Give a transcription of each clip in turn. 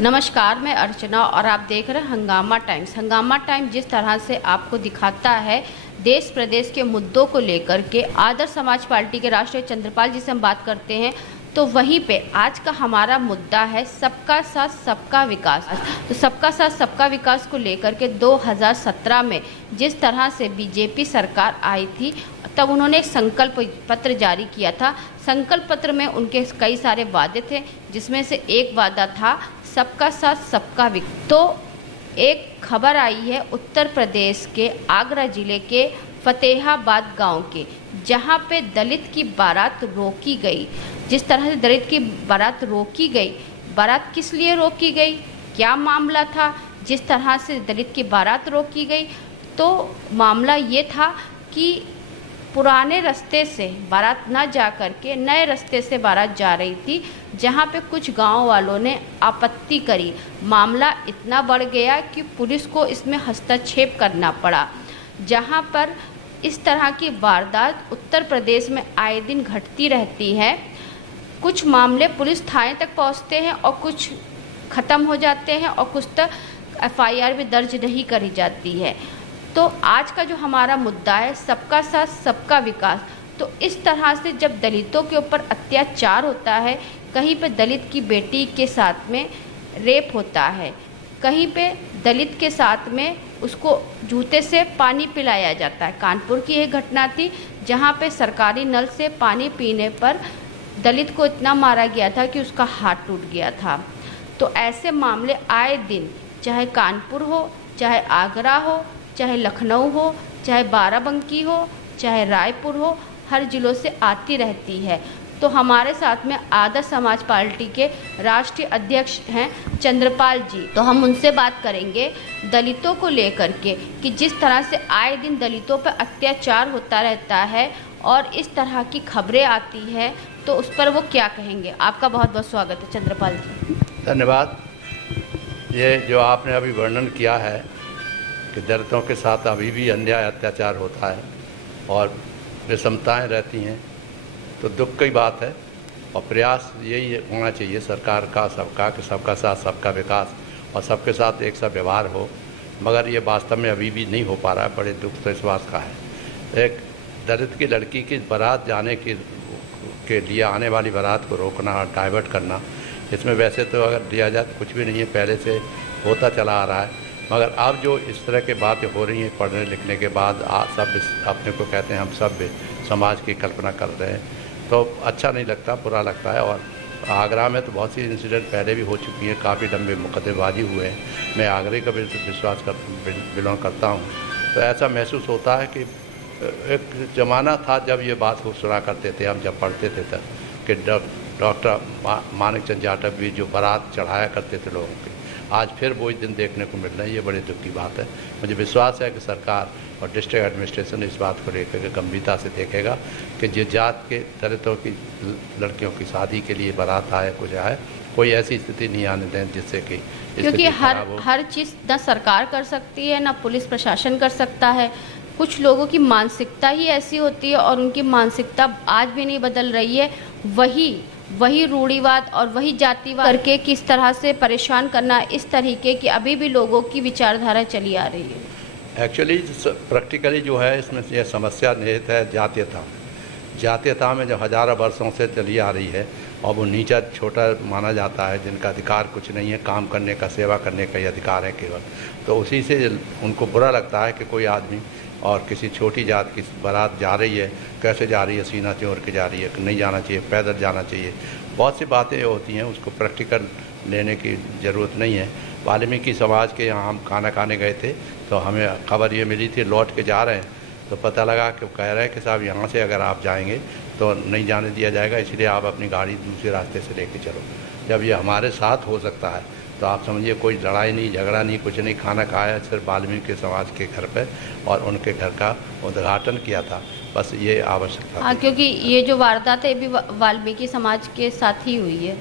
नमस्कार, मैं अर्चना और आप देख रहे हैं हंगामा टाइम्स। हंगामा टाइम्स जिस तरह से आपको दिखाता है देश प्रदेश के मुद्दों को लेकर के, आदर्श समाज पार्टी के राष्ट्रीय चंद्रपाल जी से हम बात करते हैं, तो वहीं पे आज का हमारा मुद्दा है सबका साथ सबका विकास। तो सबका साथ सबका विकास को लेकर के 2017 में जिस तरह से बीजेपी सरकार आई थी, तब उन्होंने एक संकल्प पत्र जारी किया था। संकल्प पत्र में उनके कई सारे वादे थे, जिसमें से एक वादा था सबका साथ सबका विकास। तो एक खबर आई है उत्तर प्रदेश के आगरा जिले के फतेहाबाद गांव के, जहां पे दलित की बारात रोकी गई। जिस तरह से दलित की बारात रोकी गई, बारात किस लिए रोकी गई, क्या मामला था जिस तरह से दलित की बारात रोकी गई? तो मामला ये था कि पुराने रास्ते से बारात ना जा कर के नए रास्ते से बारात जा रही थी, जहां पे कुछ गांव वालों ने आपत्ति करी। मामला इतना बढ़ गया कि पुलिस को इसमें हस्तक्षेप करना पड़ा। जहां पर इस तरह की वारदात उत्तर प्रदेश में आए दिन घटती रहती है। कुछ मामले पुलिस थाने तक पहुंचते हैं और कुछ ख़त्म हो जाते हैं और कुछ तक एफआईआर भी दर्ज नहीं करी जाती है। तो आज का जो हमारा मुद्दा है सबका साथ सबका विकास। तो इस तरह से जब दलितों के ऊपर अत्याचार होता है, कहीं पे दलित की बेटी के साथ में रेप होता है, कहीं पे दलित के साथ में उसको जूते से पानी पिलाया जाता है। कानपुर की एक घटना थी जहाँ पे सरकारी नल से पानी पीने पर दलित को इतना मारा गया था कि उसका हाथ टूट गया था। तो ऐसे मामले आए दिन, चाहे कानपुर हो, चाहे आगरा हो, चाहे लखनऊ हो, चाहे बाराबंकी हो, चाहे रायपुर हो, हर जिलों से आती रहती है। तो हमारे साथ में आदर्श समाज पार्टी के राष्ट्रीय अध्यक्ष हैं चंद्रपाल जी, तो हम उनसे बात करेंगे दलितों को लेकर के कि जिस तरह से आए दिन दलितों पर अत्याचार होता रहता है और इस तरह की खबरें आती है, तो उस पर वो क्या कहेंगे। आपका बहुत बहुत स्वागत है चंद्रपाल जी। धन्यवाद। ये जो आपने अभी वर्णन किया है कि दलितों के साथ अभी भी अन्याय अत्याचार होता है और विषमताएँ रहती हैं, तो दुख की बात है। और प्रयास यही होना चाहिए सरकार का, सबका, कि सबका साथ सबका विकास और सबके साथ एक सा व्यवहार हो, मगर ये वास्तव में अभी भी नहीं हो पा रहा है। बड़े दुख से इस बात का है। एक दलित की लड़की की बारात जाने के लिए आने वाली बारात को रोकना और डाइवर्ट करना, इसमें वैसे तो अगर दिया जाए तो कुछ भी नहीं है, पहले से होता चला आ रहा है। मगर अब जो इस तरह की बातें हो रही हैं, पढ़ने लिखने के बाद सब अपने को कहते हैं हम सब समाज की कल्पना कर रहे हैं, तो अच्छा नहीं लगता, बुरा लगता है। और आगरा में तो बहुत सी इंसिडेंट पहले भी हो चुकी हैं, काफ़ी लंबे मुकदमेबाजी हुए हैं। मैं आगरे का विश्वास बिलोंग करता हूँ। तो ऐसा महसूस होता है कि एक ज़माना था जब ये बात को सुना करते थे, हम जब पढ़ते थे तब, कि डॉक्टर मानिकचंद जाटव भी जो बारात चढ़ाया करते थे लोगों की, आज फिर वही दिन देखने को मिल रहे हैं। ये बड़े दुख की बात है। मुझे विश्वास है कि सरकार और डिस्ट्रिक्ट एडमिनिस्ट्रेशन इस बात को लेकर के गंभीरता से देखेगा कि जिस जात के दलितों की लड़कियों की शादी के लिए बारात आए, कुछ आए, कोई ऐसी स्थिति नहीं आने दें जिससे कि, क्योंकि हर चीज़ न सरकार कर सकती है, न पुलिस प्रशासन कर सकता है। कुछ लोगों की मानसिकता ही ऐसी होती है और उनकी मानसिकता आज भी नहीं बदल रही है। वही रूढ़िवाद और वही जातिवाद करके किस तरह से परेशान करना, इस तरीके की अभी भी लोगों की विचारधारा चली आ रही है। एक्चुअली प्रैक्टिकली जो है इसमें यह समस्या निहित है जातीयता में जो हज़ारों वर्षों से चली आ रही है, और वो नीचा छोटा माना जाता है, जिनका अधिकार कुछ नहीं है, काम करने का, सेवा करने का ही अधिकार है केवल। तो उसी से उनको बुरा लगता है कि कोई आदमी और किसी छोटी जात की बारात जा रही है, कैसे जा रही है, सीना चोर के जा रही है, नहीं जाना चाहिए, पैदल जाना चाहिए। बहुत सी बातें होती हैं, उसको प्रैक्टिकल लेने की ज़रूरत नहीं है। वाल्मीकि समाज के यहाँ हम खाना खाने गए थे, तो हमें खबर ये मिली थी लौट के जा रहे हैं, तो पता लगा कि कह रहे हैं कि साहब यहाँ से अगर आप जाएंगे तो नहीं जाने दिया जाएगा, इसलिए आप अपनी गाड़ी दूसरे रास्ते से लेके चलो। जब ये हमारे साथ हो सकता है तो आप समझिए कोई लड़ाई नहीं, झगड़ा नहीं, कुछ नहीं। खाना खाया सिर्फ वाल्मीकि समाज के घर पे और उनके घर का उद्घाटन किया था, बस ये आवश्यकता। हाँ, क्योंकि ये जो वारदात है ये भी वाल्मीकि समाज के साथ ही हुई है।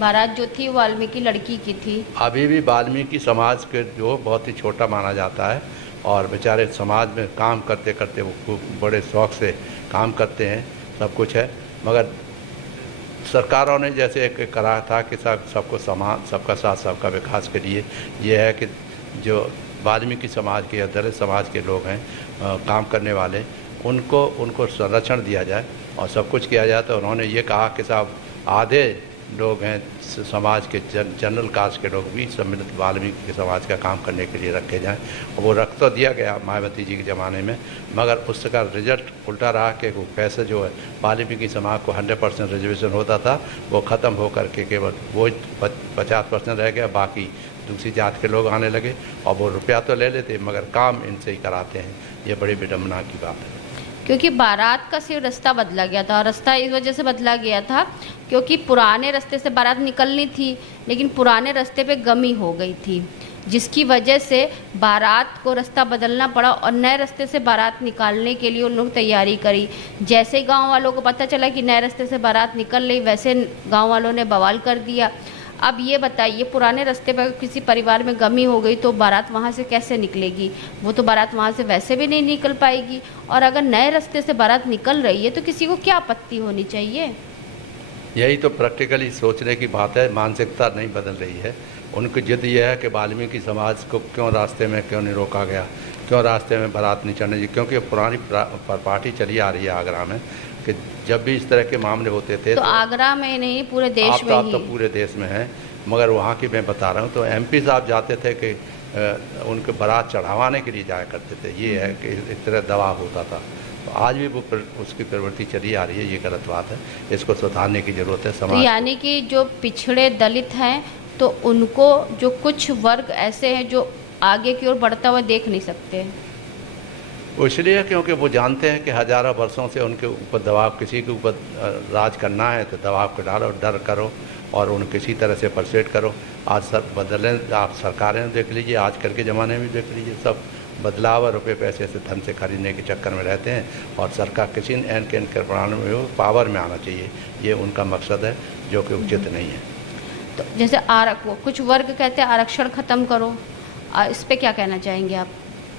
बारात जो थी वाल्मीकि लड़की की थी। अभी भी वाल्मीकि समाज के जो बहुत ही छोटा माना जाता है, और बेचारे समाज में काम करते करते वो खूब बड़े शौक़ से काम करते हैं, सब कुछ है, मगर सरकारों ने जैसे एक करा था कि सबको समान, सबका साथ सबका विकास के लिए ये है कि जो वाल्मीकि समाज के या दलित समाज के लोग हैं काम करने वाले, उनको संरक्षण दिया जाए और सब कुछ किया जाए। तो उन्होंने ये कहा कि साहब आधे लोग हैं समाज के जनरल कास्ट के लोग भी सम्मिलित वाल्मीकि के समाज का काम करने के लिए रखे जाएं। और वो रख तो दिया गया मायावती जी के ज़माने में, मगर उसका रिजल्ट उल्टा रहा कि वो पैसे जो है वाल्मीकि समाज को 100% रिजर्वेशन होता था, वो ख़त्म होकर के केवल वो 50% रह गया, बाकी दूसरी जात के लोग आने लगे और वो रुपया तो ले लेते मगर काम इनसे ही कराते हैं। ये बड़ी विडम्बना की बात है। क्योंकि बारात का सिर्फ रास्ता बदला गया था, और रास्ता इस वजह से बदला गया था क्योंकि पुराने रास्ते से बारात निकलनी थी, लेकिन पुराने रास्ते पे गमी हो गई थी, जिसकी वजह से बारात को रास्ता बदलना पड़ा और नए रास्ते से बारात निकालने के लिए उन लोग तैयारी करी। जैसे ही गांव वालों को पता चला कि नए रास्ते से बारात निकल रही, वैसे गांव वालों ने बवाल कर दिया। अब ये बताइए, पुराने रास्ते पर किसी परिवार में गमी हो गई तो बारात वहाँ से कैसे निकलेगी? वो तो बारात वहाँ से वैसे भी नहीं निकल पाएगी, और अगर नए रास्ते से बारात निकल रही है तो किसी को क्या आपत्ति होनी चाहिए? यही तो प्रैक्टिकली सोचने की बात है, मानसिकता नहीं बदल रही है। उनकी जिद यह है कि वाल्मीकि समाज को क्यों रास्ते में क्यों नहीं रोका गया, क्यों रास्ते में बारात नहीं चढ़ने दी, क्योंकि पुरानी पार्टी चली आ रही है आगरा में कि जब भी इस तरह के मामले होते थे तो आगरा में नहीं पूरे देश में ही, तो पूरे देश में है, मगर वहाँ की मैं बता रहा हूँ। तो MP साहब जाते थे कि उनके बारात चढ़ावाने के लिए जाया करते थे। ये है कि इस तरह दबाव होता था। तो आज भी वो उसकी प्रवृत्ति चली आ रही है, ये गलत बात है, इसको सुधारने की ज़रूरत है समाज। तो यानी कि जो पिछड़े दलित हैं तो उनको जो कुछ वर्ग ऐसे हैं जो आगे की ओर बढ़ता हुआ देख नहीं सकते, वो इसलिए क्योंकि वो जानते हैं कि हज़ारों वर्षों से उनके ऊपर दबाव, किसी के ऊपर राज करना है तो दबाव को डालो, डर करो और उन किसी तरह से परसेट करो। आज सब बदले, आप सरकारें देख लीजिए, आजकल के ज़माने में देख लीजिए, सब बदलाव और रुपये पैसे से धन से खरीदने के चक्कर में रहते हैं और सरकार किसी एन के प्रणाली में हो पावर में आना चाहिए। ये उनका मकसद है जो कि उचित नहीं है। तो जैसे कुछ वर्ग कहते हैं आरक्षण ख़त्म करो, इस पर क्या कहना चाहेंगे आप?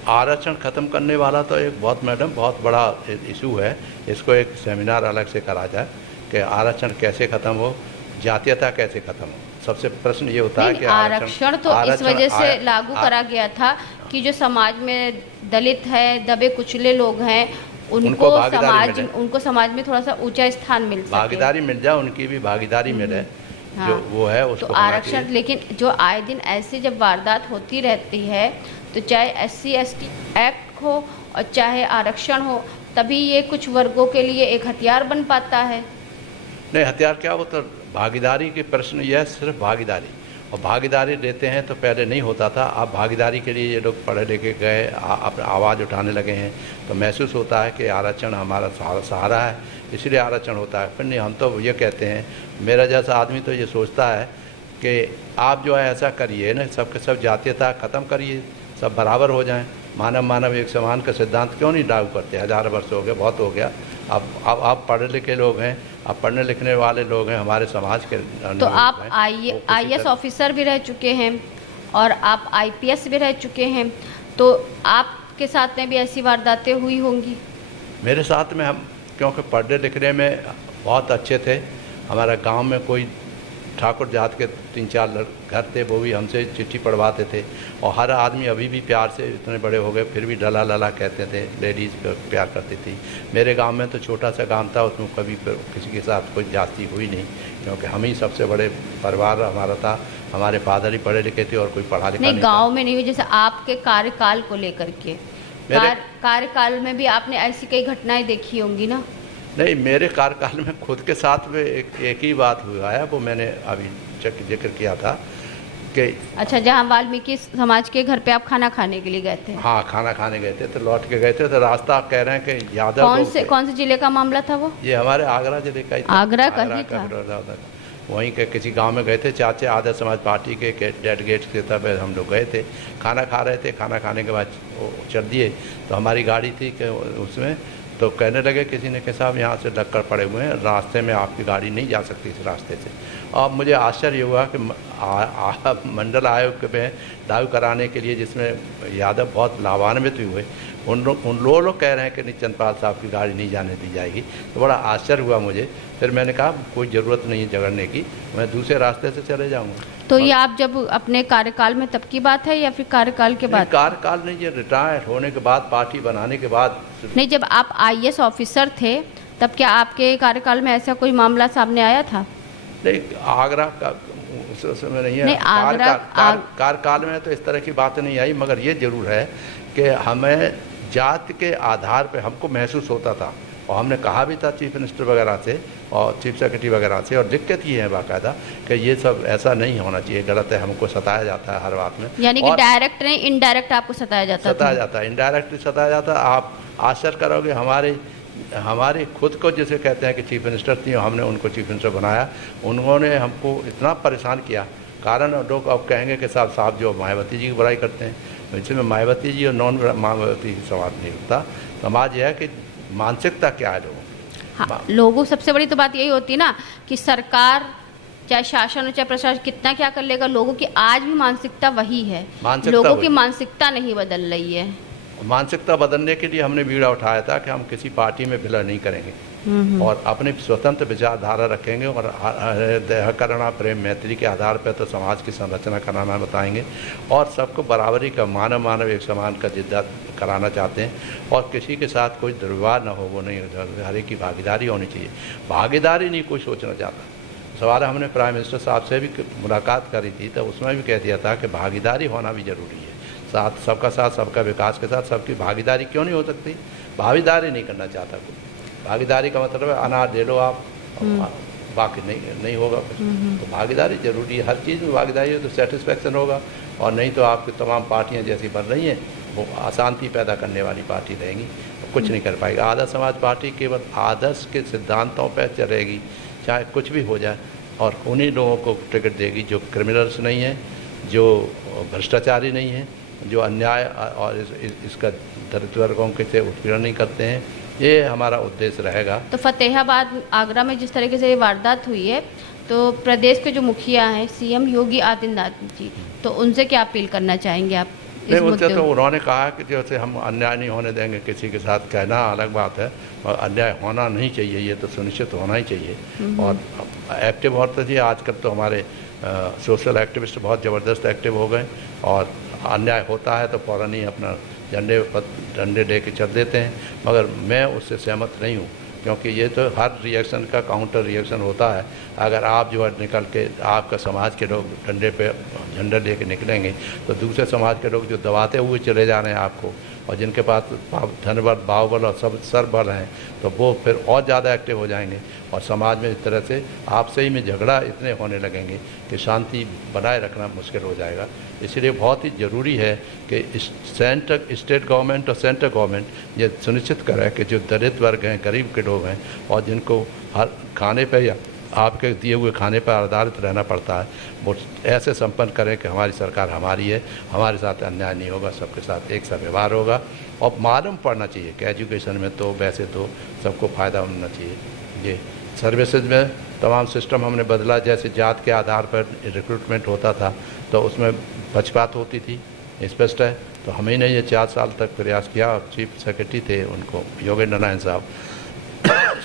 आरक्षण ख़त्म करने वाला तो एक बहुत बड़ा इशू है। इसको एक सेमिनार अलग से करा जाए कि आरक्षण कैसे ख़त्म हो, जातीयता कैसे ख़त्म हो। सबसे प्रश्न ये होता है कि आरक्षण तो इस वजह से लागू करा गया था कि जो समाज में दलित है, दबे कुचले लोग हैं, उनको समाज में थोड़ा सा ऊंचा स्थान मिल सके, भागीदारी मिल जाए, उनकी भी भागीदारी मिले। हाँ। जो वो है उसको तो आरक्षण, लेकिन जो आए दिन ऐसी जब वारदात होती रहती है तो चाहे SC/ST एक्ट हो और चाहे आरक्षण हो, तभी ये कुछ वर्गों के लिए एक हथियार बन पाता है। नहीं, हथियार क्या, वो तो भागीदारी के प्रश्न, यह सिर्फ भागीदारी, और भागीदारी देते हैं तो पहले नहीं होता था। अब भागीदारी के लिए ये लोग पढ़े लिखे गए, अपना आवाज़ उठाने लगे हैं, तो महसूस होता है कि आरक्षण हमारा सहारा है, इसलिए आरक्षण होता है। फिर नहीं, हम तो ये कहते हैं, मेरा जैसा आदमी तो ये सोचता है कि आप जो है ऐसा करिए ना, सबके सब जातीयता ख़त्म करिए, सब बराबर हो जाएं, मानव एक समान का सिद्धांत क्यों नहीं लागू करते? हज़ारों वर्ष हो गए, बहुत हो गया। अब आप पढ़े लिखे लोग हैं, आप पढ़ने लिखने वाले लोग हैं, हमारे समाज के तो आप IAS ऑफिसर भी रह चुके हैं और आप IPS भी रह चुके हैं, तो आपके साथ में भी ऐसी वारदातें हुई होंगी? मेरे साथ में, हम क्योंकि पढ़ने लिखने में बहुत अच्छे थे, हमारा गांव में कोई ठाकुर जात के 3-4 घर थे, वो भी हमसे चिट्ठी पढ़वाते थे, और हर आदमी अभी भी प्यार से, इतने बड़े हो गए फिर भी डला लला कहते थे, लेडीज़ प्यार करती थी। मेरे गांव में तो छोटा सा गांव था, उसमें कभी किसी के साथ कोई जाति हुई नहीं, क्योंकि हम ही सबसे बड़े परिवार हमारा था, हमारे फादर ही पढ़े लिखे थे और कोई पढ़ा लिखा नहीं। गाँव में नहीं हुई, जैसे आपके कार्यकाल को लेकर के, कार्यकाल में भी आपने ऐसी कई घटनाएं देखी होंगी ना? नहीं, मेरे कार्यकाल में खुद के साथ में एक ही बात हुआ है, वो मैंने अभी जिक्र किया था कि अच्छा, जहाँ वाल्मीकि समाज के घर पे आप खाना खाने के लिए गए थे? हाँ, खाना खाने गए थे, तो लौट के गए थे, तो रास्ता आप कह रहे हैं कि यादव कौन से जिले का मामला था वो? ये हमारे आगरा जिले का ही था। आगरा का ही था। वहीं के किसी गांव में गए थे, चाचे आदर्श समाज पार्टी के डेलीगेट के तब हम लोग गए थे, खाना खा रहे थे, खाना खाने के बाद चल दिए, तो हमारी गाड़ी थी कि उसमें, तो कहने लगे किसी ने कि साहब यहाँ से लक्कड़ पड़े हुए हैं, रास्ते में आपकी गाड़ी नहीं जा सकती इस रास्ते से। और मुझे आश्चर्य हुआ कि मंडल आयोग में दाव कराने के लिए, जिसमें यादव बहुत लाभान्वित हुए, उन लोग कह रहे हैं कि नहीं चंद्रपाल साहब की गाड़ी नहीं जाने दी जाएगी। तो बड़ा आश्चर्य हुआ मुझे। फिर मैंने कहा कोई ज़रूरत नहीं है झगड़ने की, मैं दूसरे रास्ते से चले जाऊँगा। तो ये आप जब अपने कार्यकाल में तब की बात है या फिर कार्यकाल के बाद? कार्यकाल नहीं, ये रिटायर होने के बाद, पार्टी बनाने के बाद। नहीं, जब आप IAS ऑफिसर थे तब क्या आपके कार्यकाल में ऐसा कोई मामला सामने आया था? नहीं, आगरा का उस समय नहीं है। नहीं, कार्यकाल में तो इस तरह की बात नहीं आई, मगर ये जरूर है कि हमें जाति के आधार पे हमको महसूस होता था, और हमने कहा भी था चीफ मिनिस्टर वगैरह से और चीफ सेक्रेटरी वगैरह से, और दिक्कत ये है बाकायदा कि ये सब ऐसा नहीं होना चाहिए, गलत है, हमको सताया जाता है हर बात में। यानी कि डायरेक्ट नहीं, इनडायरेक्ट आपको सताया जाता है, इनडायरेक्टली सताया जाता है। आप आश्चर्य करोगे, हमारे खुद को जिसे कहते हैं कि चीफ मिनिस्टर थी, हमने उनको चीफ मिनिस्टर बनाया, उन्होंने हमको इतना परेशान किया। कारण लोग अब कहेंगे कि साहब जो मायावती जी की बुराई करते हैं, इसमें मायावती जी और नॉन मायावती समाज नहीं होता। समाज यह है कि मानसिकता क्या है लोगों की। हाँ, लोगों सबसे बड़ी तो बात यही होती है ना कि सरकार चाहे शासन हो चाहे प्रशासन कितना क्या कर लेगा, लोगों की आज भी मानसिकता वही है, लोगों की मानसिकता नहीं बदल रही है। मानसिकता बदलने के लिए हमने बीड़ा उठाया था कि हम किसी पार्टी में विलय नहीं करेंगे और अपने स्वतंत्र विचारधारा रखेंगे, और करुणा प्रेम मैत्री के आधार पर तो समाज की संरचना कराना बताएंगे, और सबको बराबरी का मानव एक समान का जिद्दा कराना चाहते हैं, और किसी के साथ कोई दुर्व्यवहार न हो, वो नहीं, हर एक की भागीदारी होनी चाहिए। भागीदारी नहीं कोई सोचना चाहता। सवाल हमने प्राइम मिनिस्टर साहब से भी मुलाकात करी थी, तो उसमें भी कह दिया था कि भागीदारी होना भी ज़रूरी है। सबका साथ सबका विकास के साथ सबकी भागीदारी क्यों नहीं हो सकती? भागीदारी नहीं करना चाहता कोई। भागीदारी का मतलब है अनाज ले लो आप, बाकी नहीं होगा कुछ। तो भागीदारी जरूरी है, हर चीज़ में भागीदारी हो तो सेटिस्फेक्शन होगा, और नहीं तो आपकी तमाम पार्टियां जैसी बन रही हैं वो अशांति पैदा करने वाली पार्टी रहेंगी, कुछ नहीं कर पाएगी। आदर्श समाज पार्टी केवल आदर्श के सिद्धांतों पर चलेगी, चाहे कुछ भी हो जाए, और उन्हीं लोगों को टिकट देगी जो क्रिमिनल्स नहीं हैं, जो भ्रष्टाचारी नहीं हैं, जो अन्याय और इसका दलित वर्गों के से उत्पीड़न नहीं करते हैं। ये हमारा उद्देश्य रहेगा। तो फतेहाबाद आगरा में जिस तरीके से ये वारदात हुई है, तो प्रदेश के जो मुखिया हैं CM योगी आदित्यनाथ जी, तो उनसे क्या अपील करना चाहेंगे आप? नहीं, उनसे तो उन्होंने कहा कि जैसे हम अन्याय नहीं होने देंगे किसी के साथ, कहना अलग बात है, और अन्याय होना नहीं चाहिए, ये तो सुनिश्चित होना ही चाहिए। और एक्टिव होते थे आजकल तो हमारे सोशल एक्टिविस्ट बहुत ज़बरदस्त एक्टिव हो गए, और अन्याय होता है तो फ़ौरन ही अपना डंडे ले के चल देते हैं। मगर मैं उससे सहमत नहीं हूँ, क्योंकि ये तो हर रिएक्शन का काउंटर रिएक्शन होता है। अगर आप जो है निकल के आपका समाज के लोग डंडे पे झंडा लेके निकलेंगे, तो दूसरे समाज के लोग जो दबाते हुए चले जा रहे हैं आपको, और जिनके पास धनबल बाहुबल और सब सरबल हैं, तो वो फिर और ज़्यादा एक्टिव हो जाएंगे, और समाज में इस तरह से आपसे ही में झगड़ा इतने होने लगेंगे कि शांति बनाए रखना मुश्किल हो जाएगा। इसलिए बहुत ही ज़रूरी है कि स्टेट गवर्नमेंट और सेंट्रल गवर्नमेंट ये सुनिश्चित करे कि जो दलित वर्ग हैं, गरीब के लोग हैं, और जिनको हर खाने पर या आपके दिए हुए खाने पर आधारित रहना पड़ता है, वो ऐसे संपन्न करें कि हमारी सरकार हमारी है, हमारे साथ अन्याय नहीं होगा, सबके साथ एक सा व्यवहार होगा। और मालूम पड़ना चाहिए कि एजुकेशन में तो वैसे तो सबको फ़ायदा होना चाहिए। ये सर्विसेज में तमाम सिस्टम हमने बदला, जैसे जात के आधार पर रिक्रूटमेंट होता था तो उसमें पक्षपात होती थी, स्पष्ट है। तो हमें ने ये 4 साल तक प्रयास किया, और चीफ सेक्रेटरी थे उनको योगेंद्र नारायण साहब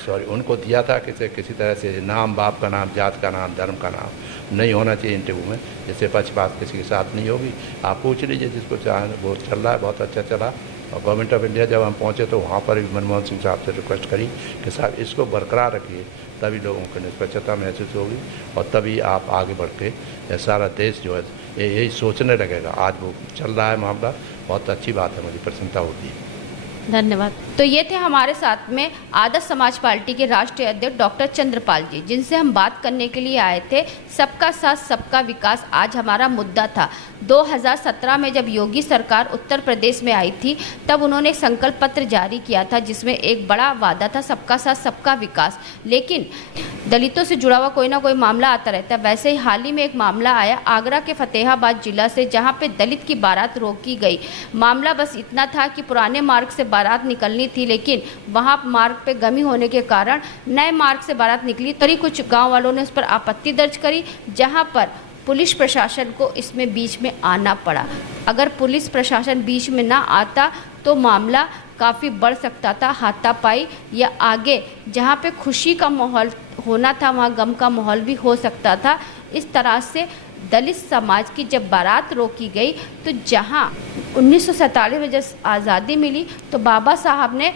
सॉरी, उनको दिया था कि किसी तरह से नाम, बाप का नाम, जात का नाम, धर्म का नाम नहीं होना चाहिए इंटरव्यू में, जिससे पक्षपात किसी के साथ नहीं होगी। आप पूछ लीजिए जिसको चाहें, वो चल रहा है, बहुत अच्छा चला। और गवर्नमेंट ऑफ इंडिया जब हम पहुँचे तो वहाँ पर भी मनमोहन सिंह साहब से रिक्वेस्ट करी कि साहब इसको बरकरार रखिए, तभी लोगों को निष्पक्षता महसूस होगी, और तभी आप आगे बढ़ के सारा देश जो है यही सोचने लगेगा। आज वो चल रहा है मामला, बहुत अच्छी बात है, मुझे प्रसन्नता होती है। धन्यवाद। तो ये थे हमारे साथ में आदर्श समाज पार्टी के राष्ट्रीय अध्यक्ष डॉक्टर चंद्रपाल जी, जिनसे हम बात करने के लिए आए थे। सबका साथ सबका विकास आज हमारा मुद्दा था। 2017 में जब योगी सरकार उत्तर प्रदेश में आई थी, तब उन्होंने एक संकल्प पत्र जारी किया था, जिसमें एक बड़ा वादा था सबका साथ सबका विकास। लेकिन दलितों से जुड़ा हुआ कोई ना कोई मामला आता रहता है। वैसे ही हाल ही में एक मामला आया आगरा के फतेहाबाद जिला से, जहाँ पे दलित की बारात रोकी गई। मामला बस इतना था कि पुराने मार्ग से बारात निकलनी थी, लेकिन वहाँ मार्ग पे गमी होने के कारण नए मार्ग से बारात निकली। तभी कुछ गांव वालों ने उस पर आपत्ति दर्ज करी, जहाँ पर पुलिस प्रशासन को इसमें बीच में आना पड़ा। अगर पुलिस प्रशासन बीच में ना आता तो मामला काफ़ी बढ़ सकता था, हाथापाई या आगे जहाँ पे खुशी का माहौल होना था वहाँ गम का माहौल भी हो सकता था। इस तरह से दलित समाज की जब बारात रोकी गई तो जहाँ 1947 में जब आज़ादी मिली तो बाबा साहब ने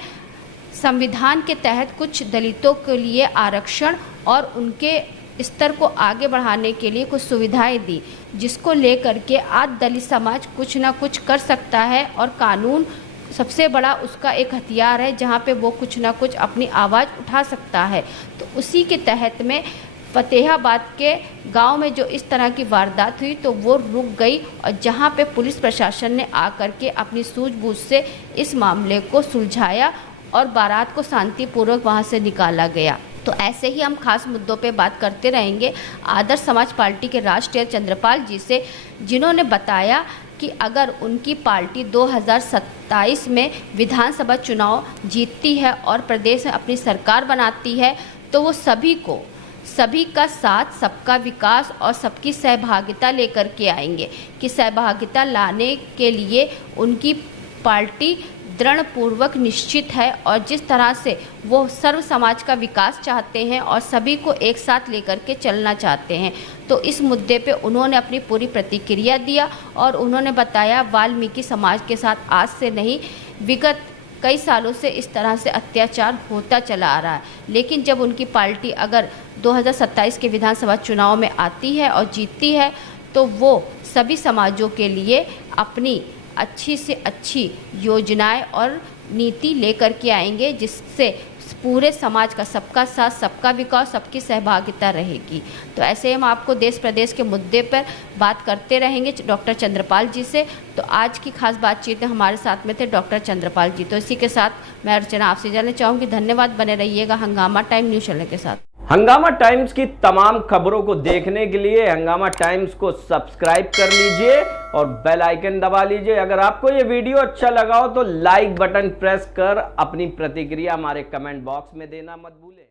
संविधान के तहत कुछ दलितों के लिए आरक्षण और उनके स्तर को आगे बढ़ाने के लिए कुछ सुविधाएं दी, जिसको लेकर के आज दलित समाज कुछ ना कुछ कर सकता है और कानून सबसे बड़ा उसका एक हथियार है जहाँ पे वो कुछ ना कुछ अपनी आवाज़ उठा सकता है। तो उसी के तहत में फतेहाबाद के गांव में जो इस तरह की वारदात हुई तो वो रुक गई और जहां पे पुलिस प्रशासन ने आकर के अपनी सूझबूझ से इस मामले को सुलझाया और बारात को शांतिपूर्वक वहां से निकाला गया। तो ऐसे ही हम खास मुद्दों पे बात करते रहेंगे आदर्श समाज पार्टी के राष्ट्रीय चंद्रपाल जी से, जिन्होंने बताया कि अगर उनकी पार्टी 2027 में विधानसभा चुनाव जीतती है और प्रदेश में अपनी सरकार बनाती है तो वो सभी का साथ, सबका विकास और सबकी सहभागिता लेकर के आएंगे। कि सहभागिता लाने के लिए उनकी पार्टी दृढ़पूर्वक निश्चित है और जिस तरह से वो सर्व समाज का विकास चाहते हैं और सभी को एक साथ लेकर के चलना चाहते हैं। तो इस मुद्दे पे उन्होंने अपनी पूरी प्रतिक्रिया दिया और उन्होंने बताया वाल्मीकि समाज के साथ आज से नहीं, विगत कई सालों से इस तरह से अत्याचार होता चला आ रहा है, लेकिन जब उनकी पार्टी अगर 2027 के विधानसभा चुनाव में आती है और जीतती है तो वो सभी समाजों के लिए अपनी अच्छी से अच्छी योजनाएं और नीति लेकर के आएंगे, जिससे पूरे समाज का सबका साथ, सबका विकास, सबकी सहभागिता रहेगी। तो ऐसे हम आपको देश प्रदेश के मुद्दे पर बात करते रहेंगे डॉक्टर चंद्रपाल जी से। तो आज की खास बातचीत में हमारे साथ में थे डॉक्टर चंद्रपाल जी। तो इसी के साथ मैं अर्चना आपसे जानना चाहूँगी, धन्यवाद। बने रहिएगा हंगामा टाइम न्यूज़ चैनल के साथ। हंगामा टाइम्स की तमाम खबरों को देखने के लिए हंगामा टाइम्स को सब्सक्राइब कर लीजिए और बेल आइकन दबा लीजिए। अगर आपको ये वीडियो अच्छा लगा हो तो लाइक बटन प्रेस कर अपनी प्रतिक्रिया हमारे कमेंट बॉक्स में देना मत भूलें।